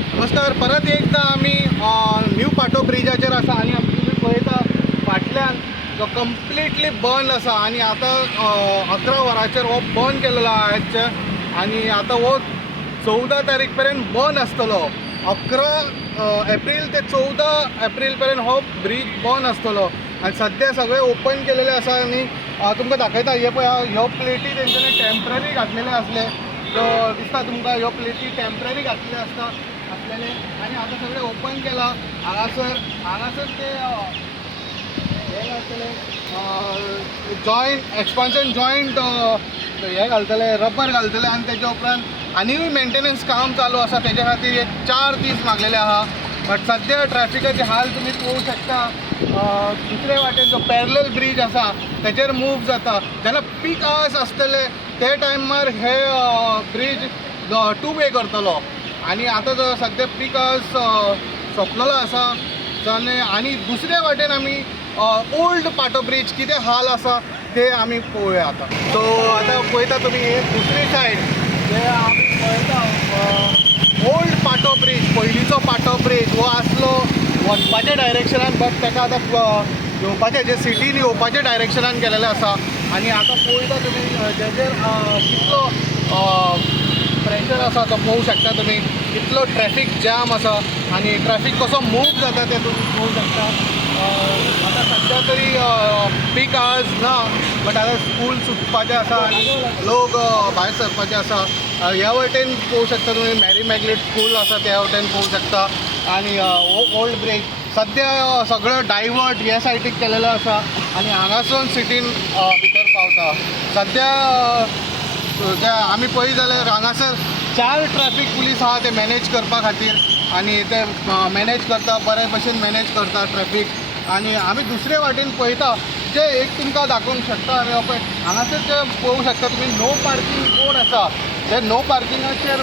नमस्कार. परत एकदा आम्ही न्यू पाटो ब्रिजाचेर आसा आनी आमी तुमी पळयता फाटल्यान जो कंप्लिटली बंद आसा आनी आतां 11 वरांचेर हो बंद केलेलो आहा आनी आतां हो 14 तारीख पर्यंत बंद आसतलो. 11 एप्रील ते 14 एप्रील पर्यंत हो ब्रीज बंद आसतलो आनी सद्या सगळे ओपन केलेले आसा. आनी तुमकां दाखयता हे पळय ह्यो प्लेटी तेंच्यांनी टेम्पररी घातलेले आसले. दिसता तुमकां ह्यो प्लेटी टेम्पररी घातलेले असलेले आणि आता सगळे ओपन केला. हांगासर ते हे घालतले जॉईंट एक्सपान्शन जॉईंट हे घालतले रबर घालतले आणि त्याच्या उपरांत आनीय मेंटेनन्स काम चालू आसा. त्याच्या खातीर एक 4 दीस मागलेले आहा. बट सद्या ट्रॅफिकाचे हाल तुम्ही पळोवंक शकता. दुसरे वाटेन जो पॅरलल ब्रीज आसा त्याचेर मूव जाता. जेन्ना पीक आवर्स आसतले ते टायमार हे ब्रीज 2 वे करतलो आणि आता जो सध्या पीक आवर्स सोंपलेलो आसा आणि दुसऱ्या वाटेन आमी ओल्ड पाटो ब्रीज कितें हाल आसा ते आमी पळोवया आता. सो आता पळयता तुमी हे दुसरी सायड जे आमी पळयता ओल्ड पाटो ब्रीज, पयलींचो पाटो ब्रीज हो आसलो वचपाच्या डायरेक्शनान. बट ताका आतां येवपाचे जे सिटीन येवपाच्या डायरेक्शनान गेलेले आसा आणि आता पळयता तुमी जेजेर कितलो प्रेशर आसा तो पळोवंक शकता तुमी. कितलो ट्रॅफिक जॅम आसा आणि ट्रॅफिक कसो मूव जाता ते तुमी पळोवंक शकता. आता सध्या तरी पीक आवर्स ना, बट आता स्कूल सुटपाचें आसा आनी लोक भायर सरपाचे आसा. ह्या वटेन पळोवंक शकता तुमी मॅरी मॅग्लेट स्कूल आसा त्या वटेन पळोवंक शकता. आणि ओल्ड ब्रिज सद्या सगळो डायवर्ट ह्या सायडीक केलेलो आसा आणि हांगासून सिटीन भितर पावता. सद्या जे आमी पळयत जाल्यार हांगासर 4 ट्रॅफिक पुलीस आहा ते मॅनेज करपा खातीर आणि ते मॅनेज करता, बरे भशेन मॅनेज करता ट्रॅफिक. आणि आमी दुसरे वाटेन पळयता जे एक तुमकां दाखोवंक शकता. आनी पळय हांगासर जे पळोवंक शकता तुमी नो पार्किंग बोर्ड आसा. ते नो पार्किंगाचेर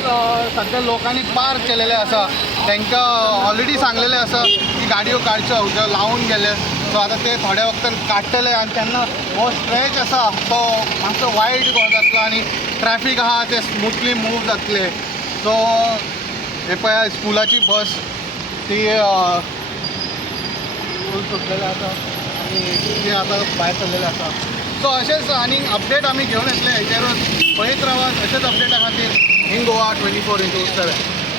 सद्या लोकांनी पार्क केलेले आसा. तांकां ऑलरेडी सांगलेले आसा की गाडयो काडच्यो जे लावून गेले. सो आतां ते थोड्या वक्तान काडटले आनी तेन्ना हो स्ट्रेच आसा तो मातसो वायड जातलो आनी ट्रॅफिक आहा ते स्मुथली मूव जातले. सो हे पळय स्कुलाची बस ती स्कूल सुटलेले आसा आनी ती आतां भायर सरलेले आसा. सो अशेंच आनी अपडेट आमी घेवन येतले हेचेरूच. पळयत रावात अशेंच अपडेटा खातीर इन गोवा 24/7.